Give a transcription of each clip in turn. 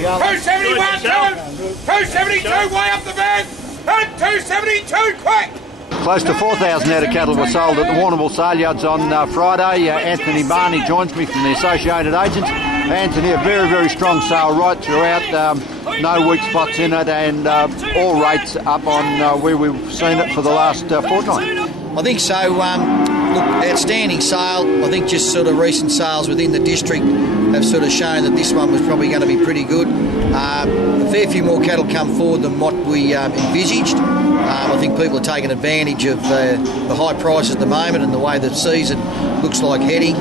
271 272 way up the bend, and 272 quick. Close to 4,000 head of cattle were sold at the Warrnambool sale yards on Friday. Anthony Barney joins me from the Associated Agents. Anthony, a very, very strong sale right throughout. No weak spots in it, and all rates up on where we've seen it for the last fortnight. I think so. Look, outstanding sale. I think just sort of recent sales within the district have sort of shown that this one was probably going to be pretty good. A fair few more cattle come forward than what we envisaged. I think people are taking advantage of the high prices at the moment and the way the season looks like heading.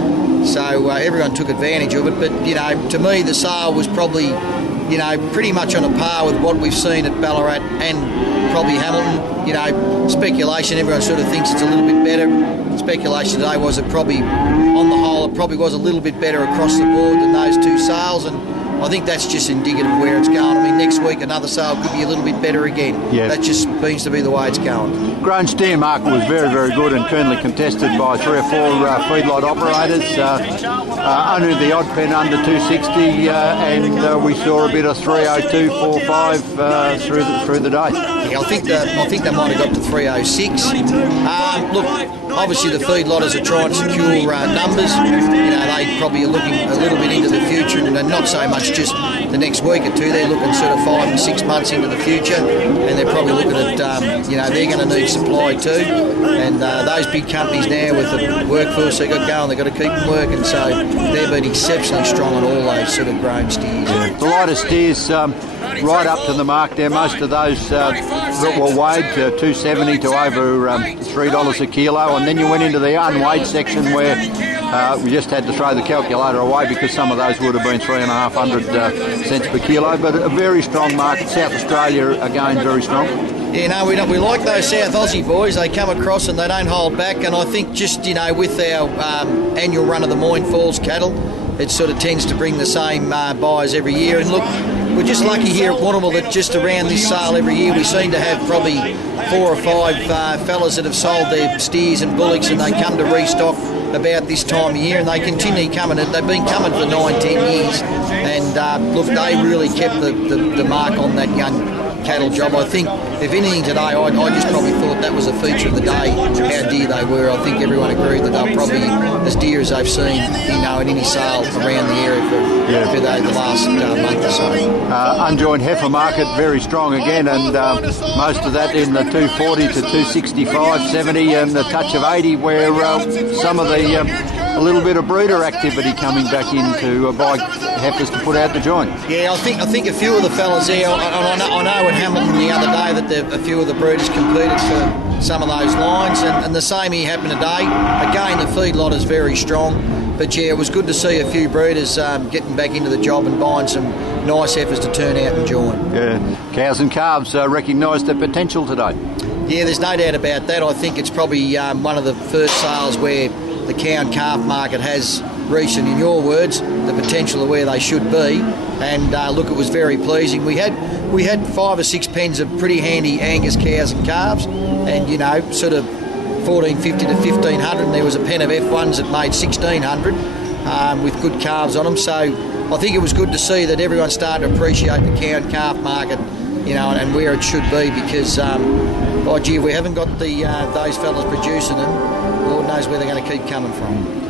So everyone took advantage of it. But, you know, to me the sale was probably, you know, pretty much on a par with what we've seen at Ballarat and probably Hamilton. You know, speculation, everyone sort of thinks it's a little bit better. Speculation today was it probably, on the whole, it probably was a little bit better across the board than those two sales, and I think that's just indicative of where it's going. I mean, next week another sale could be a little bit better again. Yeah. That just seems to be the way it's going. Grown steer market was very, very good and keenly contested by 3 or 4 feedlot operators. Only the odd pen under 260, and we saw a bit of 302, 45 through the day. Yeah, I think they might have got to 306. Look, obviously the feedlotters are trying to secure numbers. You know, they probably are looking a little bit into the future, and not so much just the next week or two. They're looking sort of 5 and 6 months into the future, and they're probably looking at, you know, they're going to need supply too. And those big companies now with the workforce they've got going, they've got to keep them working. So they've been exceptionally strong on all those sort of grown steers. Yeah. The lighter steers right up to the mark there. Most of those that were weighed to 270 to over $3 a kilo, and then you went into the unweighed section where we just had to throw the calculator away because some of those would have been 3,500 cents per kilo. But a very strong market. South Australia again very strong. Yeah, no, we like those South Aussie boys. They come across and they don't hold back. And I think just, you know, with our annual run of the Moyne Falls cattle, it sort of tends to bring the same buyers every year. And look, we're just lucky here at Warrnambool that just around this sale every year we seem to have probably 4 or 5 fellas that have sold their steers and bullocks, and they come to restock about this time of year, and they continue coming. They've been coming for 9-10 years, and look, they really kept the mark on that young cattle job. I think, if anything today, I just probably thought that was a feature of the day, how dear they were. I think everyone agreed that they were probably as dear as they've seen, you know, in any sale around the area for the last month or so. Unjoined heifer market very strong again, and most of that in the 240 to 265, 70 and a touch of 80, where some of the a little bit of breeder activity coming back into buy heifers to put out the joint. Yeah, I think a few of the fellas there, I know at Hamilton the other day that a few of the breeders competed for some of those lines, and the same here happened today. Again, the feedlot is very strong, but yeah, it was good to see a few breeders getting back into the job and buying some nice heifers to turn out and join. Yeah, cows and calves recognised their potential today. Yeah, there's no doubt about that. I think it's probably one of the first sales where the cow and calf market has reached, and in your words, the potential of where they should be. And look, it was very pleasing. We had 5 or 6 pens of pretty handy Angus cows and calves, and you know, sort of 1450 to 1500. And there was a pen of F1s that made 1600 with good calves on them. So I think it was good to see that everyone started to appreciate the cow and calf market, you know, and where it should be, because by gee, if we haven't got those fellas producing them, Lord knows where they're going to keep coming from.